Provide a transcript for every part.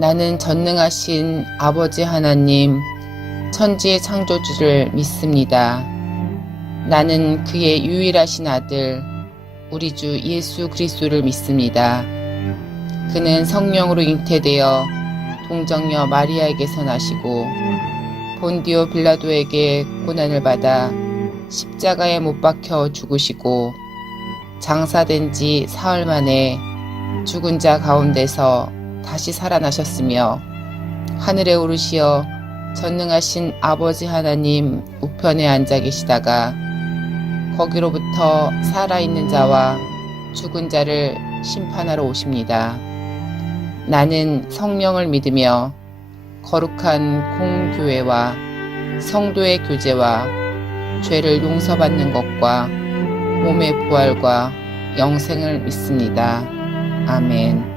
나는 전능하신 아버지 하나님, 천지의 창조주를 믿습니다. 나는 그의 유일하신 아들, 우리 주 예수 그리스도를 믿습니다. 그는 성령으로 잉태되어 동정녀 마리아에게서 나시고 본디오 빌라도에게 고난을 받아 십자가에 못 박혀 죽으시고 장사된 지 사흘 만에 죽은 자 가운데서 다시 살아나셨으며 하늘에 오르시어 전능하신 아버지 하나님 우편에 앉아 계시다가 거기로부터 살아있는 자와 죽은 자를 심판하러 오십니다. 나는 성령을 믿으며 거룩한 공교회와 성도의 교제와 죄를 용서받는 것과 몸의 부활과 영생을 믿습니다. 아멘.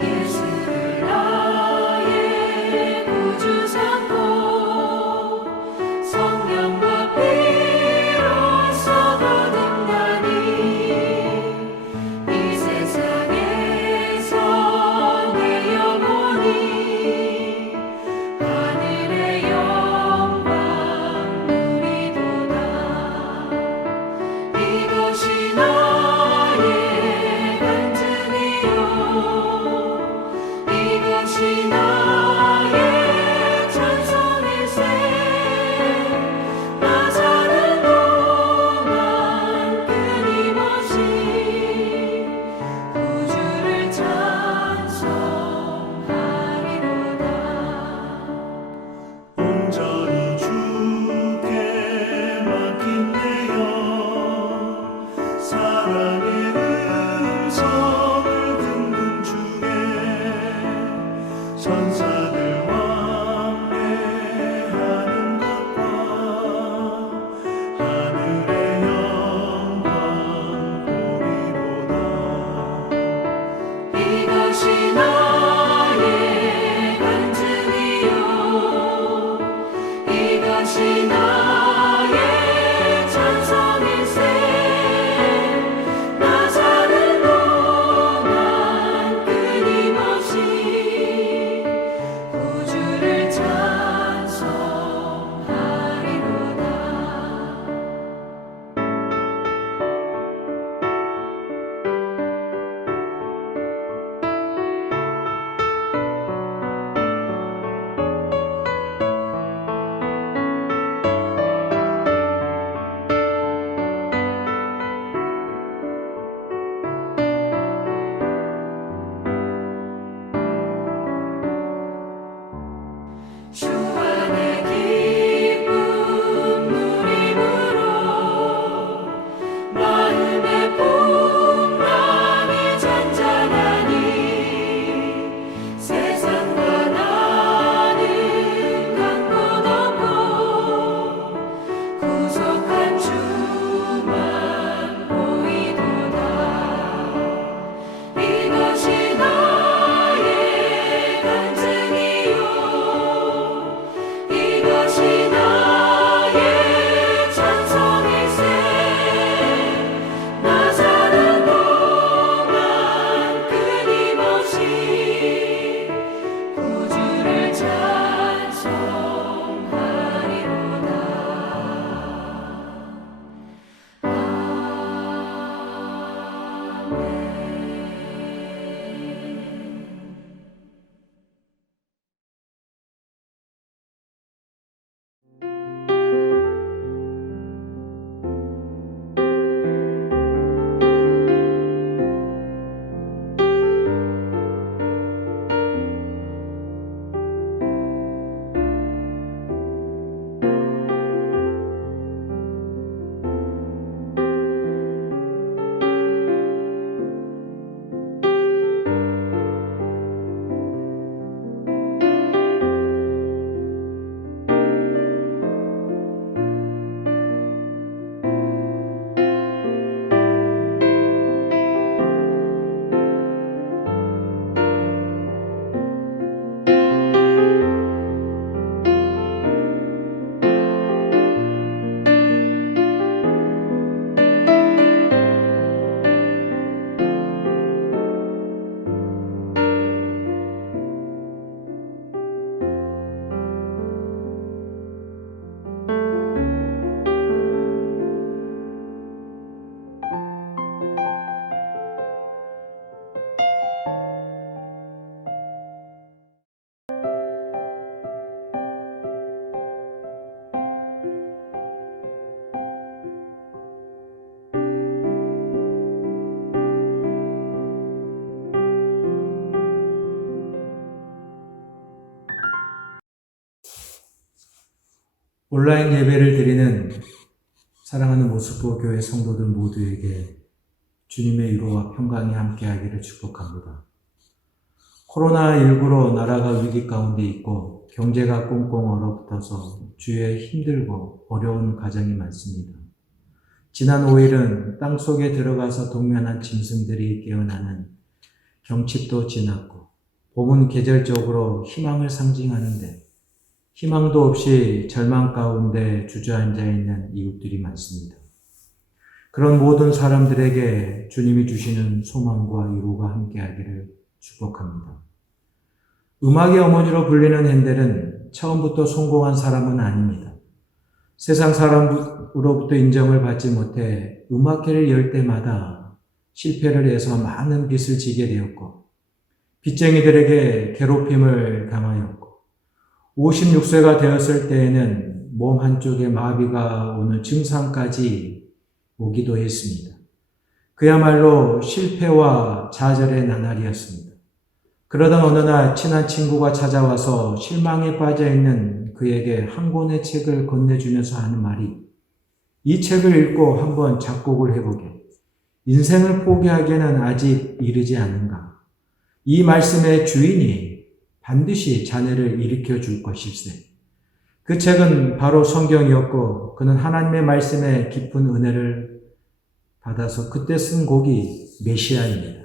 예수를 나의 구주사 온라인 예배를 드리는 사랑하는 모스크바 교회 성도들 모두에게 주님의 위로와 평강이 함께하기를 축복합니다. 코로나19로 나라가 위기 가운데 있고 경제가 꽁꽁 얼어붙어서 주위에 힘들고 어려운 가정이 많습니다. 지난 5일은 땅속에 들어가서 동면한 짐승들이 깨어나는 경칩도 지났고 봄은 계절적으로 희망을 상징하는데 희망도 없이 절망 가운데 주저앉아 있는 이웃들이 많습니다. 그런 모든 사람들에게 주님이 주시는 소망과 위로가 함께하기를 축복합니다. 음악의 어머니로 불리는 핸델은 처음부터 성공한 사람은 아닙니다. 세상 사람으로부터 인정을 받지 못해 음악회를 열 때마다 실패를 해서 많은 빚을 지게 되었고 빚쟁이들에게 괴롭힘을 당하였고 56세가 되었을 때에는 몸 한쪽에 마비가 오는 증상까지 오기도 했습니다. 그야말로 실패와 좌절의 나날이었습니다. 그러던 어느 날 친한 친구가 찾아와서 실망에 빠져있는 그에게 한 권의 책을 건네주면서 하는 말이 이 책을 읽고 한번 작곡을 해보게. 인생을 포기하기에는 아직 이르지 않은가. 이 말씀의 주인이 반드시 자네를 일으켜 줄 것일세. 그 책은 바로 성경이었고 그는 하나님의 말씀에 깊은 은혜를 받아서 그때 쓴 곡이 메시아입니다.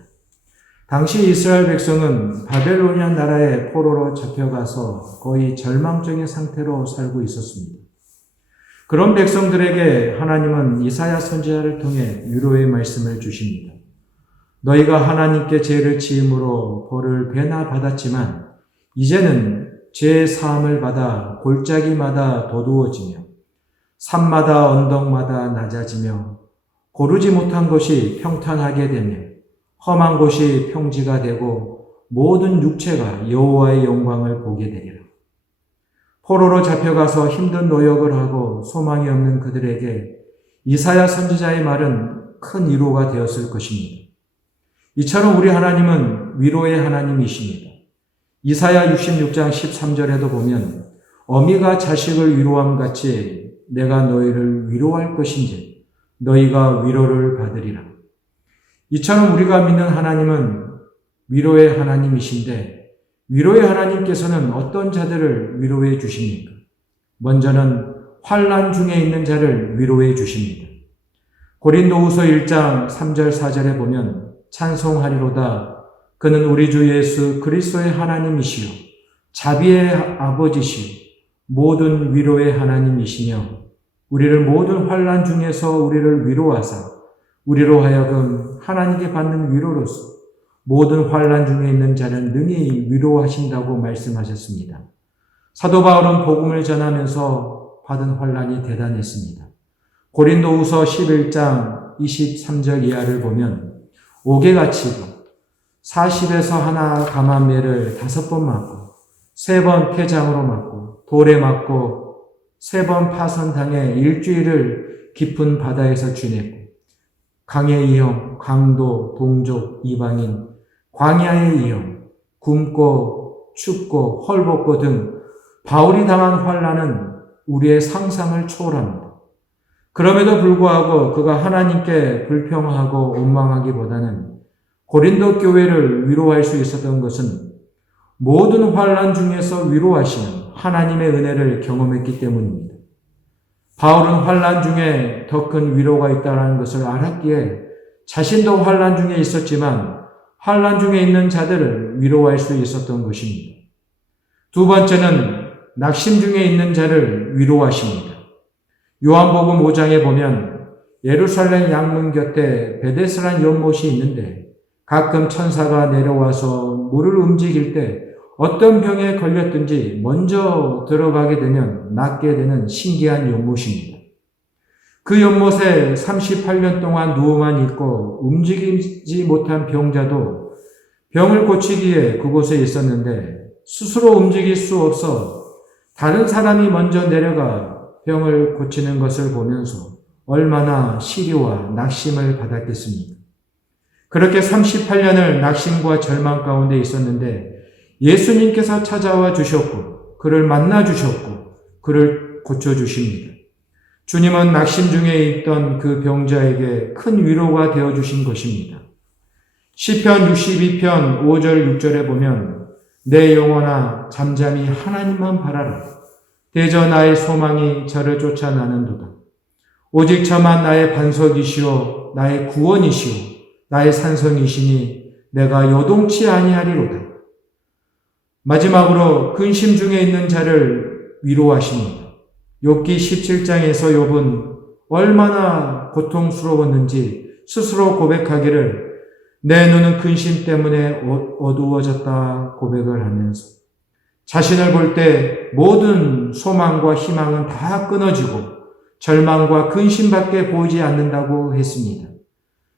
당시 이스라엘 백성은 바벨로니아 나라의 포로로 잡혀가서 거의 절망적인 상태로 살고 있었습니다. 그런 백성들에게 하나님은 이사야 선지자를 통해 위로의 말씀을 주십니다. 너희가 하나님께 죄를 지음으로 벌을 배나 받았지만 이제는 죄 사함을 받아 골짜기마다 도두어지며 산마다 언덕마다 낮아지며 고르지 못한 것이 평탄하게 되며 험한 곳이 평지가 되고 모든 육체가 여호와의 영광을 보게 되리라. 포로로 잡혀가서 힘든 노역을 하고 소망이 없는 그들에게 이사야 선지자의 말은 큰 위로가 되었을 것입니다. 이처럼 우리 하나님은 위로의 하나님이십니다. 이사야 66장 13절에도 보면 어미가 자식을 위로함 같이 내가 너희를 위로할 것인지 너희가 위로를 받으리라. 이처럼 우리가 믿는 하나님은 위로의 하나님이신데 위로의 하나님께서는 어떤 자들을 위로해 주십니까? 먼저는 환난 중에 있는 자를 위로해 주십니다. 고린도후서 1장 3절 4절에 보면 찬송하리로다 그는 우리 주 예수 그리스도의 하나님이시요 자비의 아버지시요 모든 위로의 하나님이시며 우리를 모든 환난 중에서 우리를 위로하사 우리로 하여금 하나님께 받는 위로로서 모든 환난 중에 있는 자를 능히 위로하신다고 말씀하셨습니다. 사도 바울은 복음을 전하면서 받은 환난이 대단했습니다. 고린도후서 11장 23절 이하를 보면 옥에 갇히고 40에서 하나 감암매를 5번 맞고 3번 폐장으로 맞고 돌에 맞고 3번 파선당해 일주일을 깊은 바다에서 지냈고 강의 이형, 강도, 동족, 이방인, 광야의 이형, 굶고 춥고 헐벗고 등 바울이 당한 환난은 우리의 상상을 초월합니다. 그럼에도 불구하고 그가 하나님께 불평하고 원망하기보다는 고린도 교회를 위로할 수 있었던 것은 모든 환난 중에서 위로하시는 하나님의 은혜를 경험했기 때문입니다. 바울은 환난 중에 더 큰 위로가 있다는 것을 알았기에 자신도 환난 중에 있었지만 환난 중에 있는 자들을 위로할 수 있었던 것입니다. 두 번째는 낙심 중에 있는 자를 위로하십니다. 요한복음 5장에 보면 예루살렘 양문 곁에 베데스란 연못이 있는데 가끔 천사가 내려와서 물을 움직일 때 어떤 병에 걸렸든지 먼저 들어가게 되면 낫게 되는 신기한 연못입니다. 그 연못에 38년 동안 누워만 있고 움직이지 못한 병자도 병을 고치기에 그곳에 있었는데 스스로 움직일 수 없어 다른 사람이 먼저 내려가 병을 고치는 것을 보면서 얼마나 시리와 낙심을 받았겠습니까? 그렇게 38년을 낙심과 절망 가운데 있었는데 예수님께서 찾아와 주셨고 그를 만나 주셨고 그를 고쳐주십니다. 주님은 낙심 중에 있던 그 병자에게 큰 위로가 되어주신 것입니다. 시편 62편 5절 6절에 보면 내 영혼아 잠잠히 하나님만 바라라. 대저 나의 소망이 저를 쫓아 나는도다. 오직 저만 나의 반석이시오 나의 구원이시오 나의 산성이시니 내가 요동치 아니하리로다. 마지막으로 근심 중에 있는 자를 위로하십니다. 욥기 17장에서 욥은 얼마나 고통스러웠는지 스스로 고백하기를 내 눈은 근심 때문에 어두워졌다 고백을 하면서 자신을 볼 때 모든 소망과 희망은 다 끊어지고 절망과 근심밖에 보이지 않는다고 했습니다.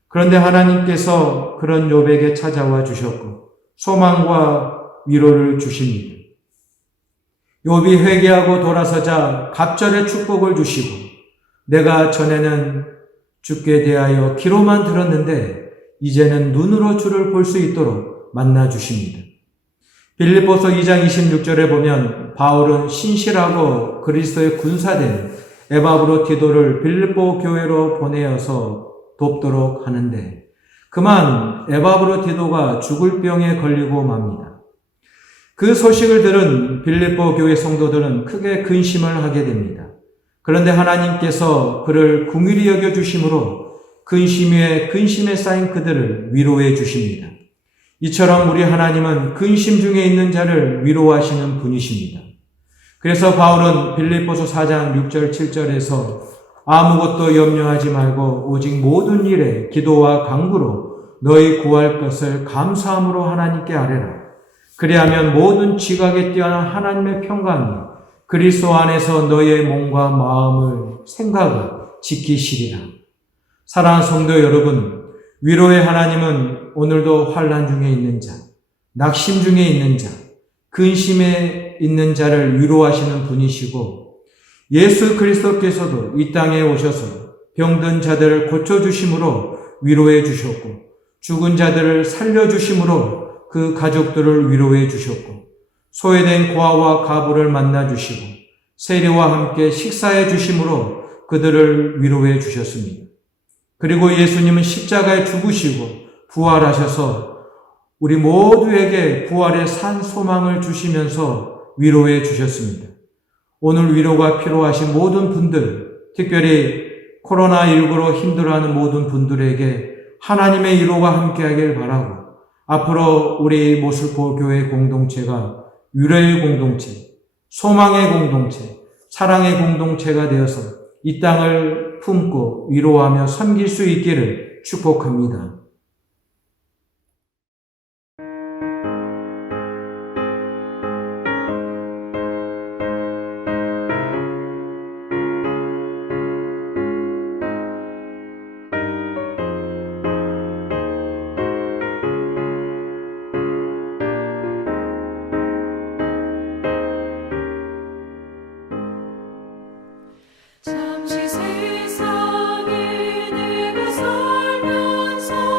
그런데 하나님께서 그런 욥에게 찾아와 주셨고 소망과 위로를 주십니다. 욥이 회개하고 돌아서자 갑절의 축복을 주시고 내가 전에는 주께 대하여 귀로만 들었는데 이제는 눈으로 주를 볼 수 있도록 만나 주십니다. 빌립보서 2장 26절에 보면 바울은 신실하고 그리스도의 군사된 에바브로디도를 빌립보 교회로 보내어서 돕도록 하는데 그만 에바브로디도가 죽을 병에 걸리고 맙니다. 그 소식을 들은 빌립보 교회 성도들은 크게 근심을 하게 됩니다. 그런데 하나님께서 그를 긍휼히 여겨주심으로 근심 위에 근심에 쌓인 그들을 위로해 주십니다. 이처럼 우리 하나님은 근심 중에 있는 자를 위로하시는 분이십니다. 그래서 바울은 빌립보서 4장 6절 7절에서 아무것도 염려하지 말고 오직 모든 일에 기도와 간구로 너희 구할 것을 감사함으로 하나님께 아뢰라. 그리하면 모든 지각에 뛰어난 하나님의 평강이 그리스도 안에서 너희의 몸과 마음을 생각을 지키시리라. 사랑하는 성도 여러분, 위로의 하나님은 오늘도 환난 중에 있는 자, 낙심 중에 있는 자, 근심에 있는 자를 위로하시는 분이시고 예수 그리스도께서도 이 땅에 오셔서 병든 자들을 고쳐주심으로 위로해 주셨고 죽은 자들을 살려주심으로 그 가족들을 위로해 주셨고 소외된 고아와 가부를 만나 주시고 세리와 함께 식사해 주심으로 그들을 위로해 주셨습니다. 그리고 예수님은 십자가에 죽으시고 부활하셔서 우리 모두에게 부활의 산 소망을 주시면서 위로해 주셨습니다. 오늘 위로가 필요하신 모든 분들, 특별히 코로나19로 힘들어하는 모든 분들에게 하나님의 위로가 함께하길 바라고 앞으로 우리 모슬포 교회 공동체가 위로의 공동체, 소망의 공동체, 사랑의 공동체가 되어서 이 땅을 품고 위로하며 섬길 수 있기를 축복합니다. 잠시 세상에 내가 살면서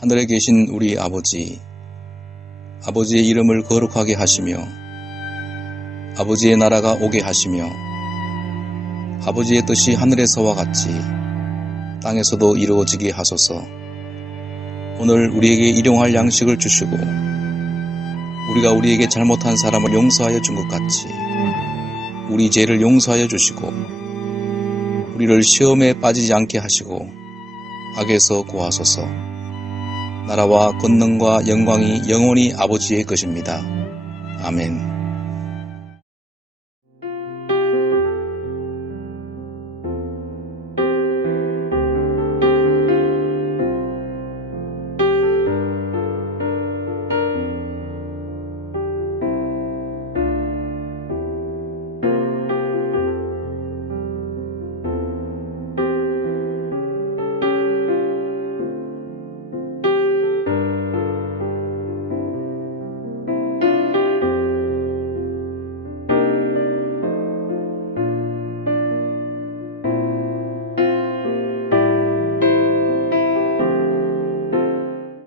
하늘에 계신 우리 아버지, 아버지의 이름을 거룩하게 하시며 아버지의 나라가 오게 하시며 아버지의 뜻이 하늘에서와 같이 땅에서도 이루어지게 하소서. 오늘 우리에게 일용할 양식을 주시고 우리가 우리에게 잘못한 사람을 용서하여 준 것 같이 우리 죄를 용서하여 주시고 우리를 시험에 빠지지 않게 하시고 악에서 구하소서. 나라와 권능과 영광이 영원히 아버지의 것입니다. 아멘.